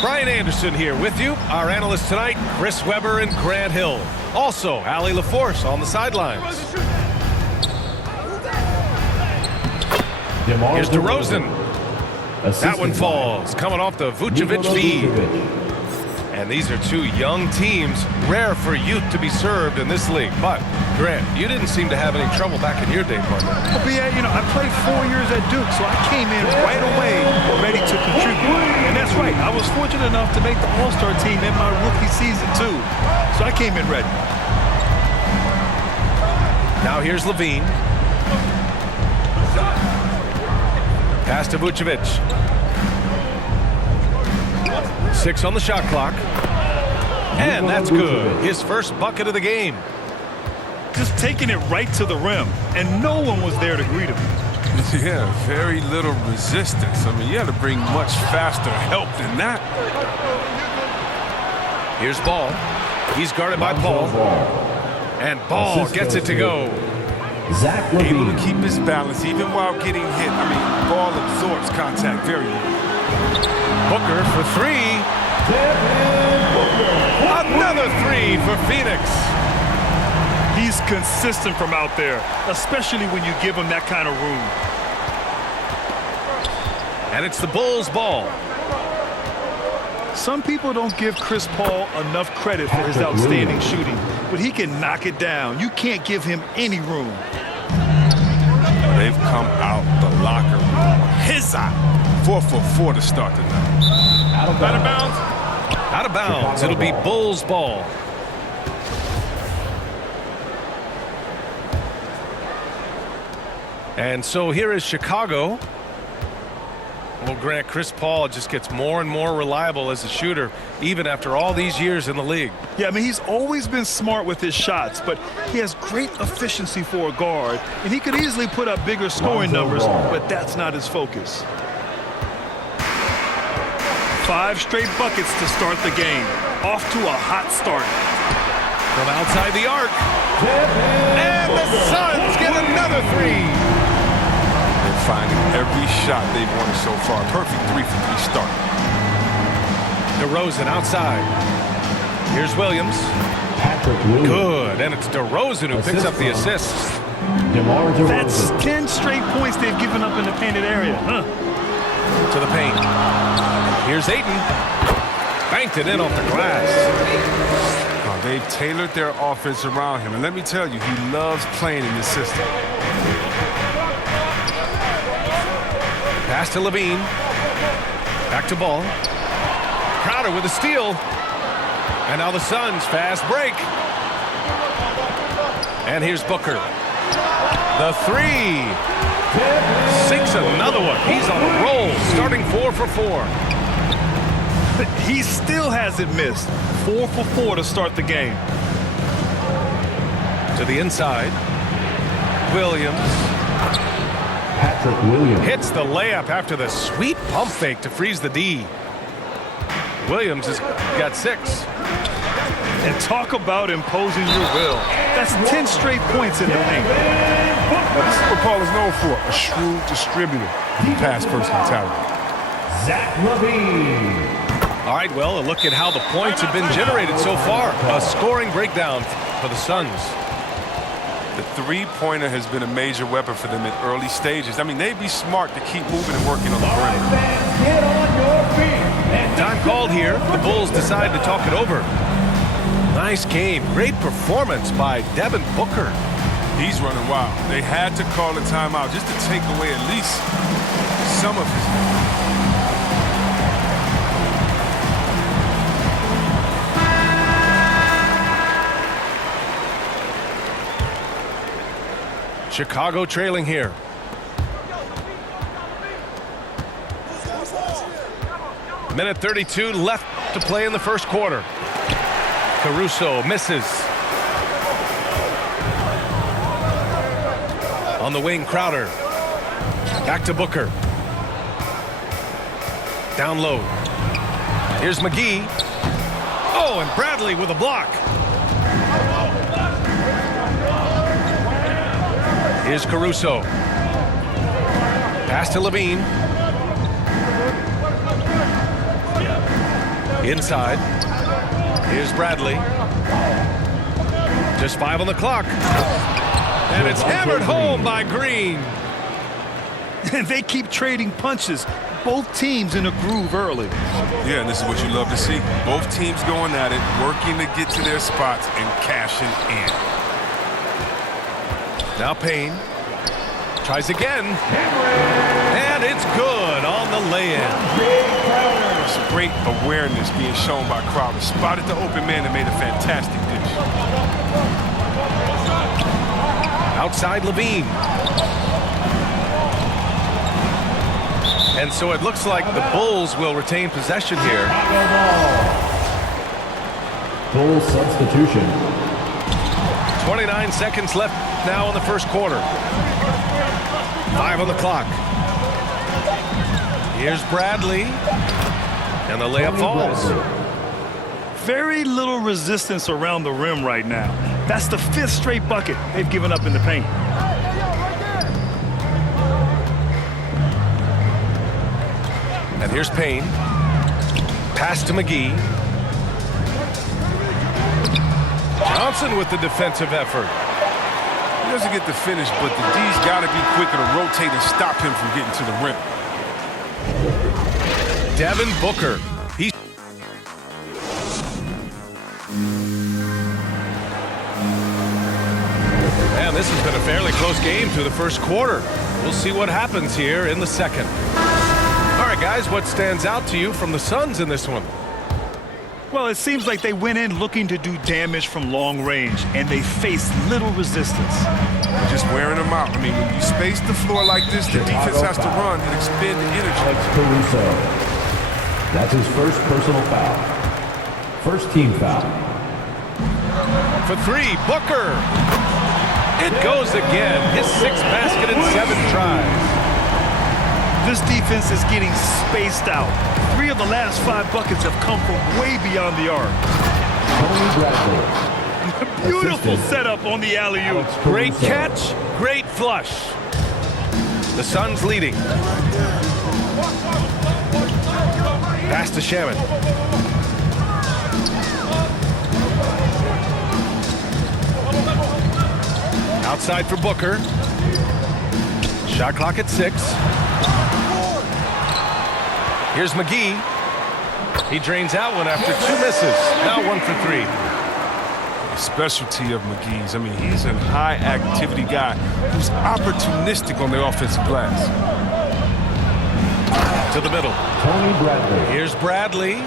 Brian Anderson here with you. Our analysts tonight, Chris Webber and Grant Hill. Also, Allie LaForce on the sidelines. Here's DeRozan. That one falls, coming off the Vucevic feed. And these are two young teams, rare for youth to be served in this league. But, Grant, you didn't seem to have any trouble back in your day, partner. Well, yeah, I played 4 years at Duke, so I came in right away ready to contribute. And that's right, I was fortunate enough to make the All-Star team in my rookie season, too. So I came in ready. Now here's Levine. Pass to Vucevic. 6 on the shot clock. And that's good. His first bucket of the game. Just taking it right to the rim, and no one was there to greet him. Yeah, very little resistance. I mean, you had to bring much faster help than that. Here's Ball. He's guarded by Paul. And Ball gets it to go. Able to keep his balance even while getting hit. I mean, Ball absorbs contact very well. Booker for 3. Another 3 for Phoenix. He's consistent from out there, especially when you give him that kind of room. And it's the Bulls' ball. Some people don't give Chris Paul enough credit for his outstanding shooting, but he can knock it down. You can't give him any room. They've come out the locker room. His eye. 4 for 4 to start the night. Out of bounds. Out of bounds. It'll be Bulls' ball. And so here is Chicago. Well, Grant, Chris Paul just gets more and more reliable as a shooter, even after all these years in the league. Yeah, I mean, he's always been smart with his shots, but he has great efficiency for a guard, and he could easily put up bigger scoring numbers, but that's not his focus. 5 straight buckets to start the game. Off to a hot start. From outside the arc. And the Suns get another 3. They're finding every shot they've wanted so far. Perfect 3-for-3 start. DeRozan outside. Here's Williams. Good, and it's DeRozan who picks up the assist. That's 10 straight points they've given up in the painted area. To the paint. Here's Ayton. Banked it in off the glass. Oh, they've tailored their offense around him. And let me tell you, he loves playing in this system. Pass to Levine. Back to Ball. Crowder with a steal. And now the Suns fast break. And here's Booker. The 3. Sinks another one. He's on a roll, starting 4 for 4. He still hasn't missed. 4 for 4 to start the game. To the inside. Williams. Hits the layup after the sweet pump fake to freeze the D. Williams has got 6. And talk about imposing your will. That's 10 straight points in the paint. This is what Paul is known for, a shrewd distributor. Pass-first mentality. All right, well, a look at how the points have been generated so far. A scoring breakdown for the Suns. The three-pointer has been a major weapon for them in early stages. I mean, they'd be smart to keep moving and working on the perimeter. Time called here. The Bulls decide to talk it over. Nice game. Great performance by Devin Booker. He's running wild. They had to call a timeout just to take away at least some of his... Chicago trailing here. Minute 32 left to play in the first quarter. Caruso misses. On the wing, Crowder. Back to Booker. Down low. Here's McGee. Oh, and Bradley with a block. Here's Caruso. Pass to Levine. Inside. Here's Bradley. Just 5 on the clock. And it's hammered home by Green. And they keep trading punches. Both teams in a groove early. Yeah, and this is what you love to see. Both teams going at it, working to get to their spots and cashing in. Now Payne tries again. And it's good on the lay-in. Some great awareness being shown by Crowder. Spotted the open man and made a fantastic dish. Outside Levine. And so it looks like the Bulls will retain possession here. Bulls substitution. 29 seconds left now in the first quarter. 5 on the clock. Here's Bradley. And the layup falls. Very little resistance around the rim right now. That's the 5th straight bucket they've given up in the paint. And here's Payne. Pass to McGee. Johnson with the defensive effort. He doesn't get the finish, but the D's got to be quicker to rotate and stop him from getting to the rim. Devin Booker. He's Man, this has been a fairly close game through the first quarter. We'll see what happens here in the second. All right, guys, what stands out to you from the Suns in this one? Well, it seems like they went in looking to do damage from long range, and they faced little resistance. They're just wearing them out. I mean, when you space the floor like this, the defense has to run and expend energy. Alex Caruso. That's his first personal foul. First team foul. For 3, Booker. It goes again. His 6th basket and 7 tries. This defense is getting spaced out. 3 of the last 5 buckets have come from way beyond the arc. Tony Bradley. Beautiful setup on the alley-oop. Great catch, great flush. The Suns leading. Pass to Shaman. Outside for Booker. Shot clock at 6. Here's McGee. He drains out one after 2 misses. Now 1 for 3. The specialty of McGee's. I mean, he's a high-activity guy who's opportunistic on the offensive glass. To the middle. Tony Bradley. Here's Bradley.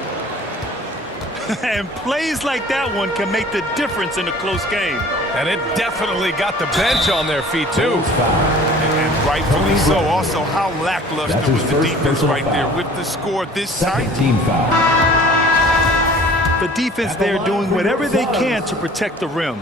And plays like that one can make the difference in a close game. And it definitely got the bench on their feet, too. And rightfully so. Also, how lackluster That's his was the first defense personal right there foul. with the score this Second tight. team foul. The defense there doing whatever they can to protect the rim.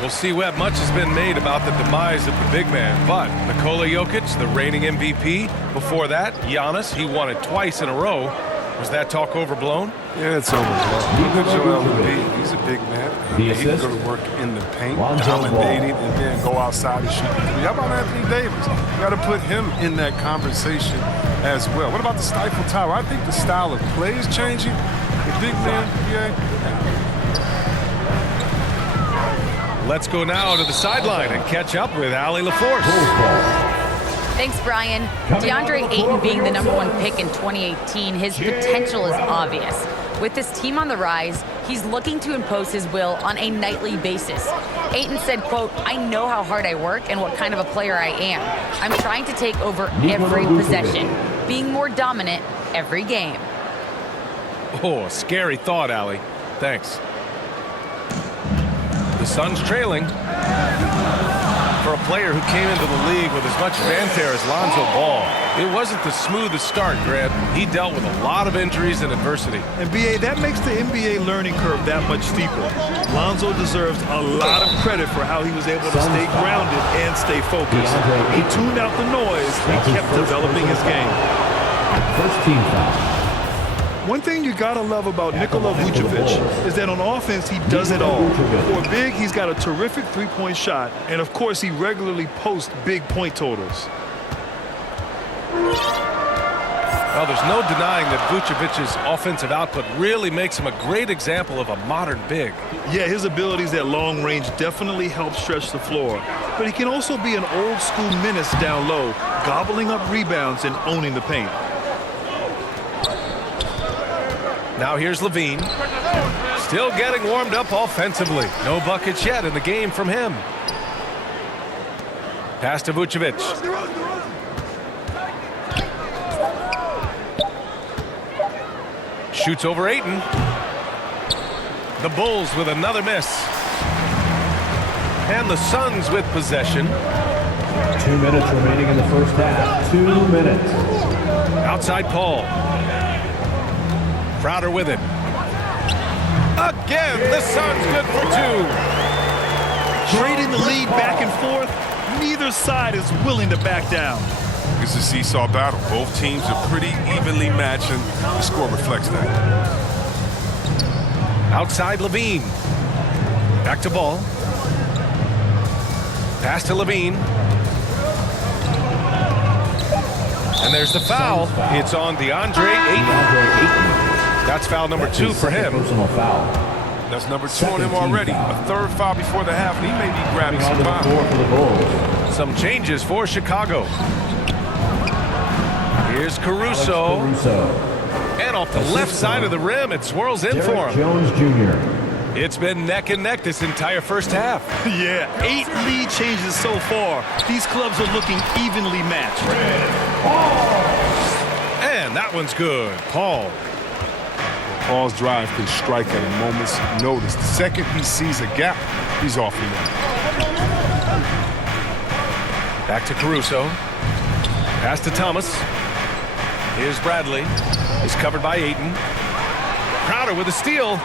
We'll see what much has been made about the demise of the big man. But Nikola Jokic, the reigning MVP. Before that, Giannis, he won it twice in a row. Was that talk overblown? Yeah, it's overblown. Look at Joel Embiid. He's a big man. The He can assist. go to work in the paint, Lonzo dominating, Ball. and then go outside and shoot the 3. How about Anthony Davis? You got to put him in that conversation as well. What about the stifle tower? I think the style of play is changing. The big man, Let's go now to the sideline and catch up with Allie LaForce. Bulls ball. Thanks, Brian. DeAndre Ayton being the #1 pick in 2018, his potential is obvious. With this team on the rise, he's looking to impose his will on a nightly basis. Ayton said, quote, "I know how hard I work and what kind of a player I am. I'm trying to take over every possession, being more dominant every game." Oh, a scary thought, Allie. Thanks. The Suns trailing. For a player who came into the league with as much fanfare as Lonzo Ball, it wasn't the smoothest start, Grant. He dealt with a lot of injuries and adversity. And BA, that makes the NBA learning curve that much steeper. Lonzo deserves a lot of credit for how he was able to stay grounded and stay focused. He tuned out the noise and kept developing his game. First team foul. One thing you gotta love about Nikola Vucevic is that on offense he does it all. For big, he's got a terrific three-point shot, and of course he regularly posts big point totals. Well, there's no denying that Vucevic's offensive output really makes him a great example of a modern big. Yeah, his abilities at long range definitely help stretch the floor. But he can also be an old-school menace down low, gobbling up rebounds and owning the paint. Now here's Levine. Still getting warmed up offensively. No buckets yet in the game from him. Pass to Vucevic. Shoots over Ayton. The Bulls with another miss. And the Suns with possession. 2 minutes remaining in the first half. 2 minutes. Outside Paul. Crowder with it. Again, the Suns good for 2. Trading the lead back and forth, neither side is willing to back down. It's a seesaw battle. Both teams are pretty evenly matched, and the score reflects that. Outside Levine. Back to Ball. Pass to Levine. And there's the foul. It's on DeAndre Ayton. That's foul number 2 for him. Personal foul. That's number 2 on him already. A third foul before the half, and he may be grabbing some time. For the Bulls. Some changes for Chicago. Here's Caruso. And off the left side of the rim, it swirls in for him. Jones Jr. It's been neck and neck this entire first half. Yeah, 8 lead changes so far. These clubs are looking evenly matched. And that one's good. Paul. Paul's drive can strike at a moment's notice. The second he sees a gap, he's off the net. Back to Caruso. Pass to Thomas. Here's Bradley. He's covered by Ayton. Crowder with a steal.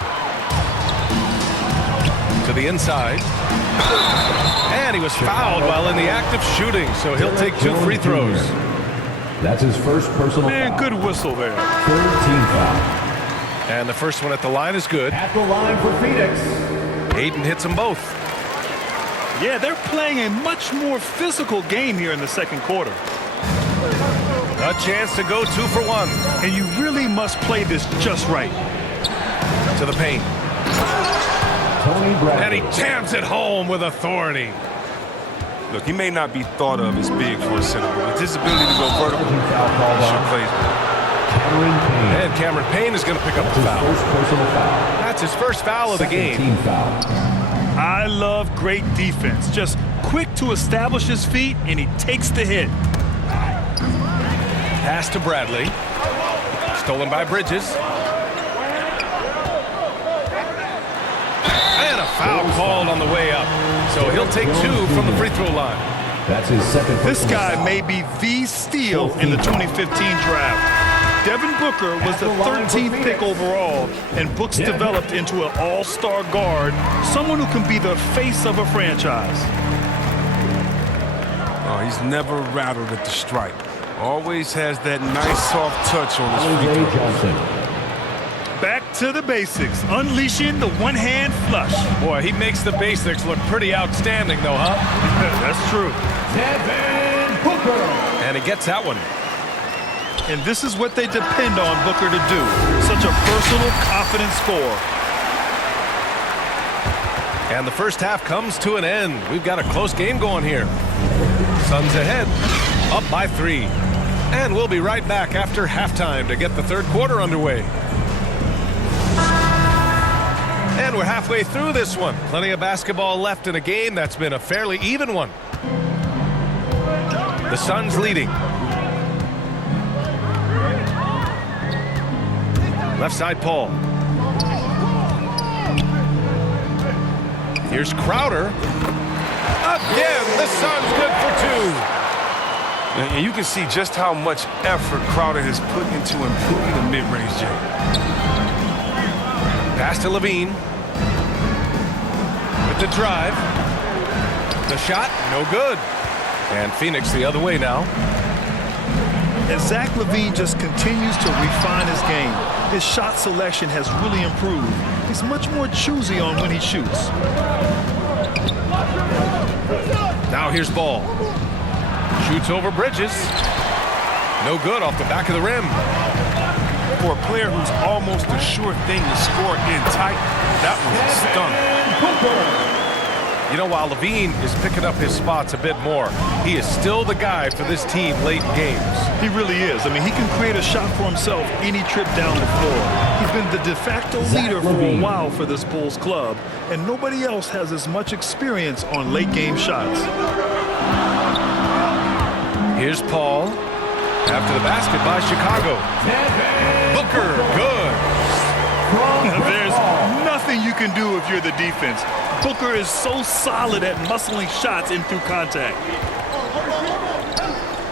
To the inside. And he was fouled while in the act of shooting, so he'll take 2 free throws. That's his first personal Man, foul. good whistle there. Third team foul. And the first one at the line is good. At the line for Phoenix. Ayton hits them both. Yeah, they're playing a much more physical game here in the second quarter. A chance to go 2 for 1. And you really must play this just right. To the paint. Tony Bradley. And he jams it home with authority. Look, he may not be thought of as big for a center, but his ability to go vertical, he sure plays well. And Cameron Payne is going to pick up the foul. First personal foul. That's his first foul of the game. Team foul. I love great defense. Just quick to establish his feet, and he takes the hit. Pass to Bradley. Stolen by Bridges. And a foul called on the way up. So he'll take 2 from the free throw line. That's his second. This guy foul. may be the steal in the 2015 draft. Devin Booker was the 13th pick overall, and Brooks developed into an all-star guard, someone who can be the face of a franchise. Oh, he's never rattled at the stripe. Always has that nice soft touch on his free throw. Johnson. Back to the basics, unleashing the one-hand flush. Boy, he makes the basics look pretty outstanding, though, huh? That's true. Devin Booker. And he gets that one. And this is what they depend on Booker to do. Such a personal, confident score. And the first half comes to an end. We've got a close game going here. Suns ahead, up by 3. And we'll be right back after halftime to get the third quarter underway. And we're halfway through this one. Plenty of basketball left in a game that's been a fairly even one. The Suns leading. Left side, Paul. Here's Crowder. Again, the Suns good for 2. And you can see just how much effort Crowder has put into improving the mid-range game. Pass to Levine. With the drive. The shot, no good. And Phoenix the other way now. And Zach LaVine just continues to refine his game. His shot selection has really improved. He's much more choosy on when he shoots. Now here's Ball. Shoots over Bridges. No good off the back of the rim. For a player who's almost a sure thing to score in tight, that was a stunner. You know, while Levine is picking up his spots a bit more, he is still the guy for this team late in games. He really is. I mean, he can create a shot for himself any trip down the floor. He's been the de facto leader for a while for this Bulls club, and nobody else has as much experience on late game shots. Here's Paul. After the basket by Chicago. Booker, good. There's nothing you can do if you're the defense. Booker is so solid at muscling shots in through contact.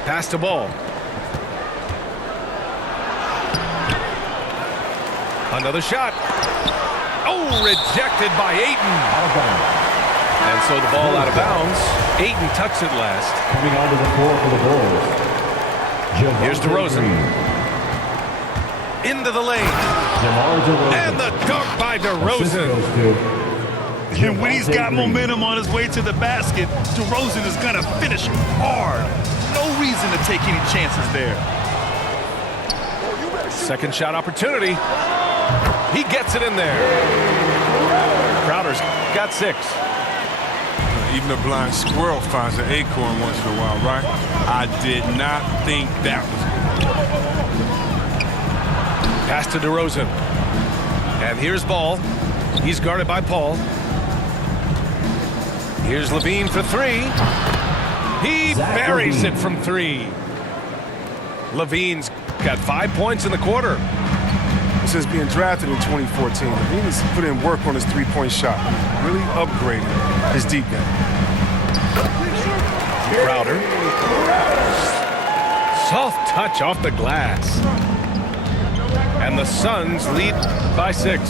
Pass the ball. Another shot. Oh, rejected by Ayton. And so the ball out of bounds. Ayton tucks it last. Coming onto the floor for the Bulls. Here's DeRozan. Into the lane. And the dunk by DeRozan. And when he's got momentum on his way to the basket, DeRozan is going to finish hard. No reason to take any chances there. Second shot opportunity. He gets it in there. Crowder's got 6. Even a blind squirrel finds an acorn once in a while, right? I did not think that was good. Pass to DeRozan. And here's Ball. He's guarded by Paul. Here's Levine for 3. He buries it from 3. Levine's got 5 points in the quarter. Since being drafted in 2014, Levine has put in work on his three-point shot. Really upgraded his deep game. Crowder. Soft touch off the glass. And the Suns lead by 6.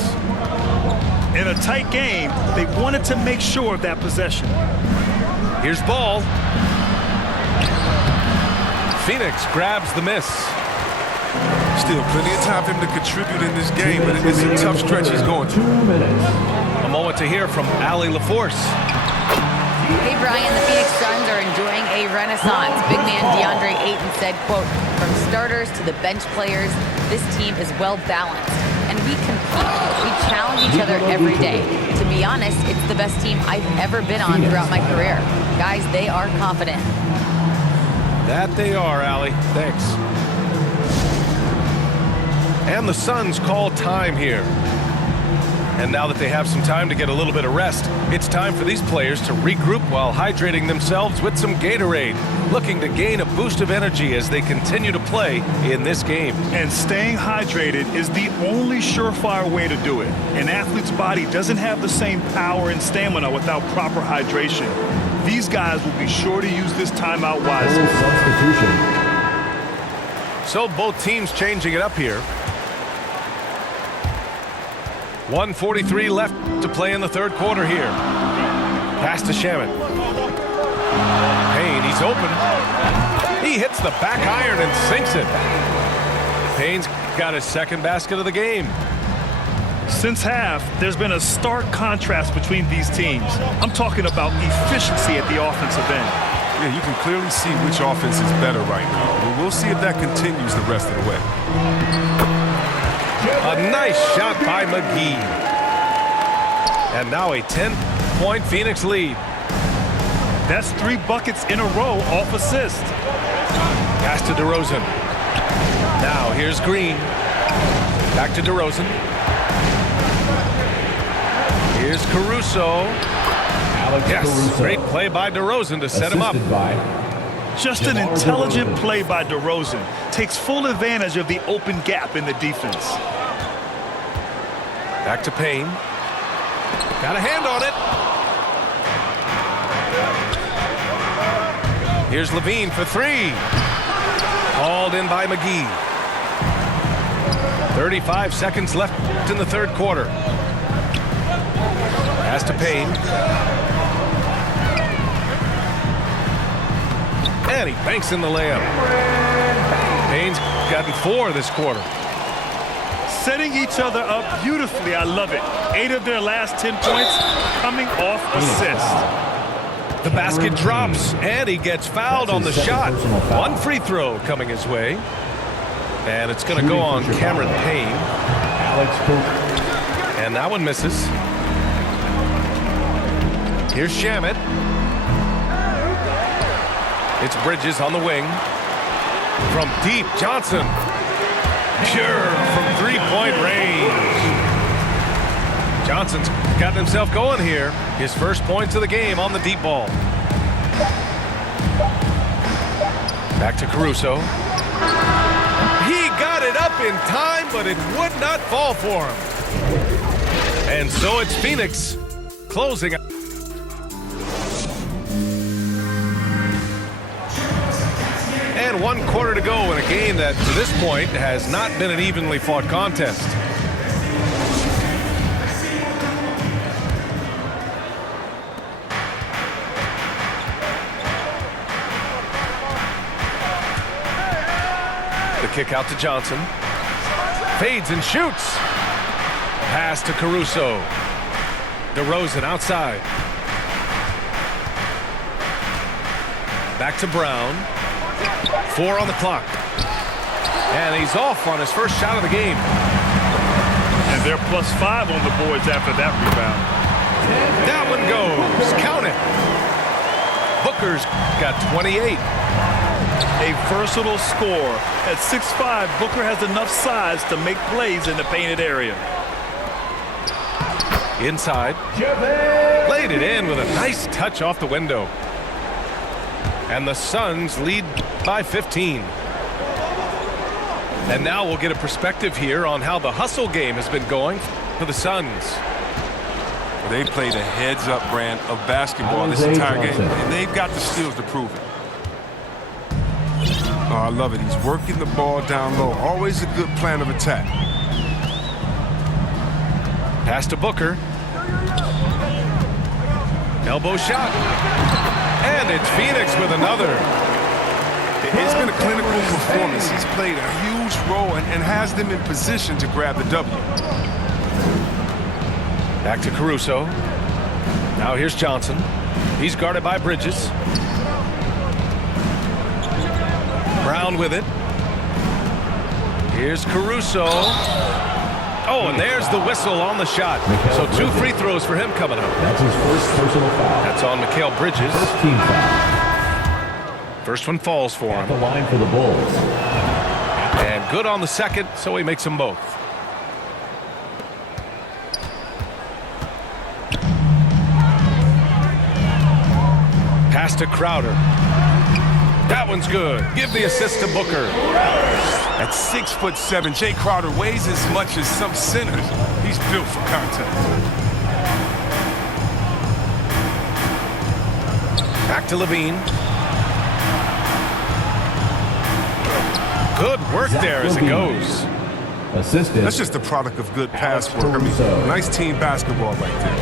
In a tight game, they wanted to make sure of that possession. Here's Ball. Phoenix grabs the miss. Still plenty of time for him to contribute in this game, but it's a tough stretch he's going through. A moment to hear from Allie LaForce. Hey, Brian, the Phoenix Suns are enjoying a renaissance. Big man DeAndre Ayton said, quote, from starters to the bench players, this team is well balanced. And we compete. We challenge each other every day. To be honest, it's the best team I've ever been on throughout my career. Guys, they are confident. That they are, Allie. Thanks. And the Suns call time here. And now that they have some time to get a little bit of rest, it's time for these players to regroup while hydrating themselves with some Gatorade, looking to gain a boost of energy as they continue to play in this game. And staying hydrated is the only surefire way to do it. An athlete's body doesn't have the same power and stamina without proper hydration. These guys will be sure to use this timeout wisely. So both teams changing it up here. 1:43 left to play in the third quarter here. Pass to Shaman. Payne, he's open. He hits the back iron and sinks it. Payne's got his second basket of the game. Since half, there's been a stark contrast between these teams. I'm talking about efficiency at the offensive end. Yeah, you can clearly see which offense is better right now. We'll see if that continues the rest of the way. A nice shot by McGee. And now a 10-point Phoenix lead. That's 3 buckets in a row off assist. Pass to DeRozan. Now here's Green. Back to DeRozan. Here's Caruso. Yes, great play by DeRozan to set him up. Just an intelligent play by DeRozan. Takes full advantage of the open gap in the defense. Back to Payne. Got a hand on it. Here's Levine for 3. Hauled in by McGee. 35 seconds left in the third quarter. Pass to Payne. And he banks in the layup. Payne's gotten 4 this quarter. Setting each other up beautifully. I love it. 8 of their last 10 points coming off assist. The basket drops, and he gets fouled on the shot. One free throw coming his way. And it's going to go on Cameron Payne. And that one misses. Here's Shamet. It's Bridges on the wing. From deep, Johnson. Pure from three-point range. Johnson's gotten himself going here. His first points of the game on the deep ball. Back to Caruso. He got it up in time, but it would not fall for him. And so it's Phoenix closing. And 1 quarter to go in a game that, to this point, has not been an evenly fought contest. The kick out to Johnson. Fades and shoots. Pass to Caruso. DeRozan outside. Back to Brown. 4 on the clock. And he's off on his first shot of the game. And they're +5 on the boards after that rebound. That one goes. Count it. Booker's got 28. A versatile scorer. At 6'5", Booker has enough size to make plays in the painted area. Inside. Laid it in with a nice touch off the window. And the Suns lead by 15. And now we'll get a perspective here on how the hustle game has been going for the Suns. They played a heads-up brand of basketball this entire game, and they've got the skills to prove it. Oh, I love it. He's working the ball down low. Always a good plan of attack. Pass to Booker. Elbow shot. And it's Phoenix with another. It's been a clinical performance. He's played a huge role and has them in position to grab the W. Back to Caruso. Now here's Johnson. He's guarded by Bridges. Brown with it. Here's Caruso. Oh, and there's the whistle on the shot. So 2 free throws for him coming up. That's his first personal foul. That's on Mikal Bridges. First team foul. First one falls for At him. the line for the Bulls. And good on the second, so he makes them both. Pass to Crowder. That one's good. Give the assist to Booker. At 6'7", Jay Crowder weighs as much as some centers. He's built for contact. Back to Levine. Good work there as it goes. Assisted. That's just the product of good pass work. I mean, nice team basketball right there.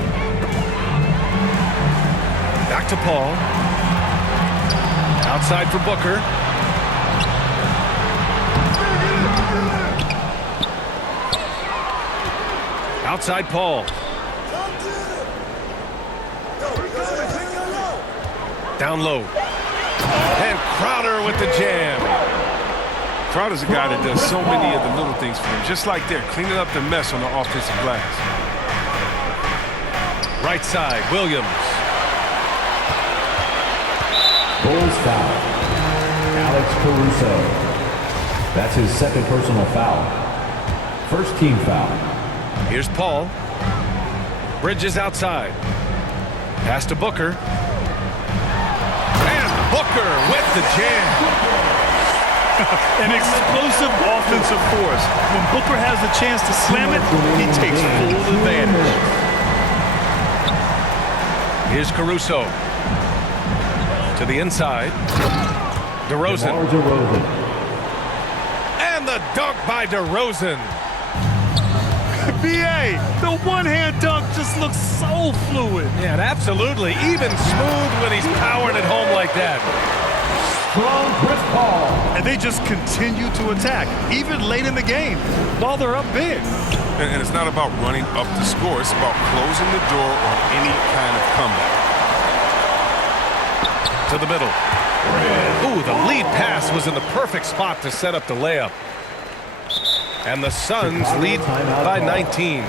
Back to Paul. Outside for Booker. Outside Paul. Down low. And Crowder with the jam. Crowder's a guy that does so many of the little things for him. Just like there, cleaning up the mess on the offensive glass. Right side, Williams. Bulls foul. Alex Caruso. That's his second personal foul. First team foul. Here's Paul. Bridges outside. Pass to Booker. And Booker with the jam. An explosive offensive force. When Booker has the chance to slam it, he takes full advantage. Here's Caruso. To the inside. DeRozan. And the dunk by DeRozan. B.A., the one-hand dunk just looks so fluid. Yeah, absolutely. Even smooth when he's powering it home like that. Strong Chris Paul. And they just continue to attack, even late in the game, while they're up big. And it's not about running up the score. It's about closing the door on any kind of comeback. to the middle. Ooh, the lead pass was in the perfect spot to set up the layup. And the Suns lead by 19.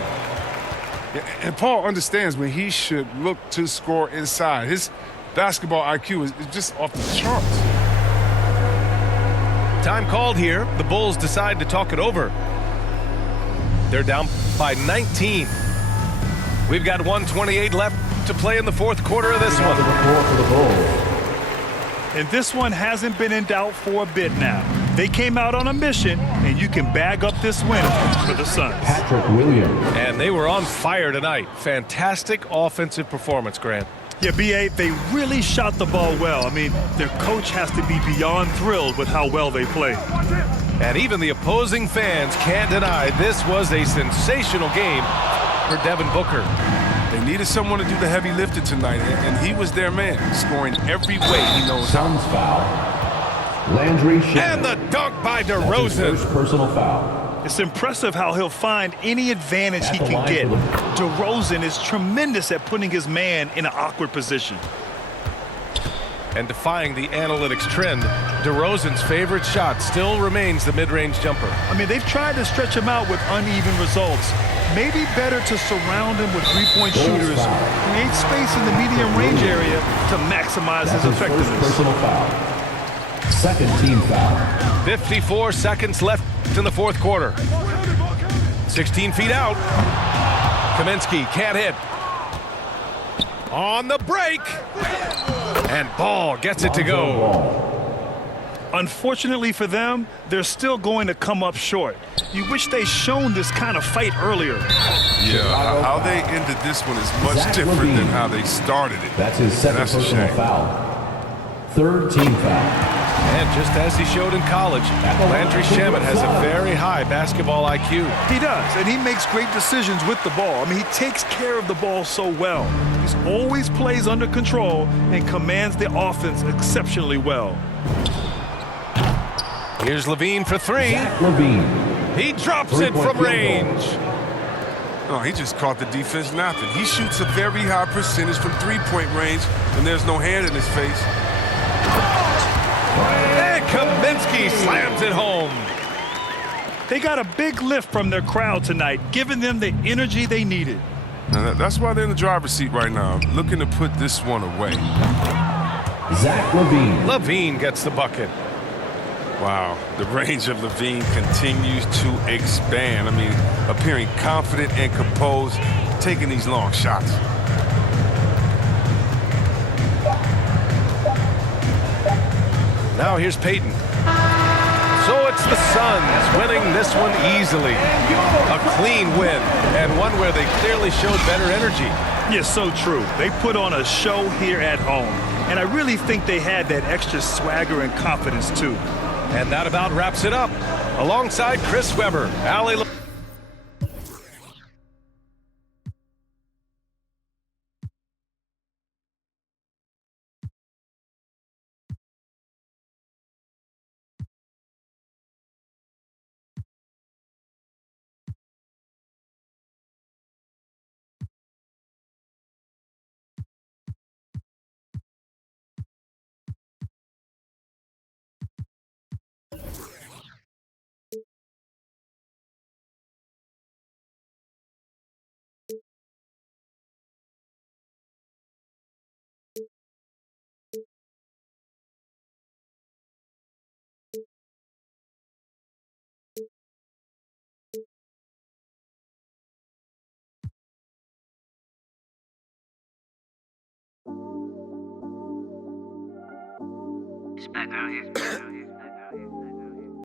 And Paul understands when he should look to score inside. His basketball IQ is just off the charts. Time called here. The Bulls decide to talk it over. They're down by 19. We've got 1:28 left to play in the fourth quarter of this one. And this one hasn't been in doubt for a bit now. They came out on a mission, and you can bag up this win for the Suns. Patrick Williams. And they were on fire tonight. Fantastic offensive performance, Grant. Yeah, B.A., they really shot the ball well. I mean, their coach has to be beyond thrilled with how well they played. And even the opposing fans can't deny this was a sensational game for Devin Booker. They needed someone to do the heavy lifting tonight, and he was their man, scoring every way he knows how. Suns foul. Landry Shamet. And the dunk by That's his DeRozan. first personal foul. It's impressive how he'll find any advantage he can get. DeRozan is tremendous at putting his man in an awkward position. And defying the analytics trend, DeRozan's favorite shot still remains the mid-range jumper. I mean, they've tried to stretch him out with uneven results. Maybe better to surround him with three-point shooters, create space in the medium range area to maximize his effectiveness. First personal foul. Second team foul. 54 seconds left in the fourth quarter. 16 feet out. Kaminsky can't hit. On the break. And Ball gets it to go. Unfortunately for them, they're still going to come up short. You wish they'd shown this kind of fight earlier. Yeah, how they ended this one is much different than how they started it. That's his second personal foul. Third team foul. And just as he showed in college, Landry Shamet has a very high basketball IQ. He does, and he makes great decisions with the ball. I mean, he takes care of the ball so well. He always plays under control and commands the offense exceptionally well. Here's Levine for three. Zach LaVine. He drops it from range. No, he just caught the defense napping. He shoots a very high percentage from three-point range, and there's no hand in his face. And Kaminsky slams it home. They got a big lift from their crowd tonight, giving them the energy they needed. Now, that's why they're in the driver's seat right now, looking to put this one away. Zach LaVine. Levine gets the bucket. Wow, the range of Levine continues to expand. I mean, appearing confident and composed, taking these long shots. Now here's Payton. So it's the Suns winning this one easily. A clean win, and one where they clearly showed better energy. Yes, so true. They put on a show here at home, and I really think they had that extra swagger and confidence too. And that about wraps it up. Alongside Chris Webber, Allie. It's back out here.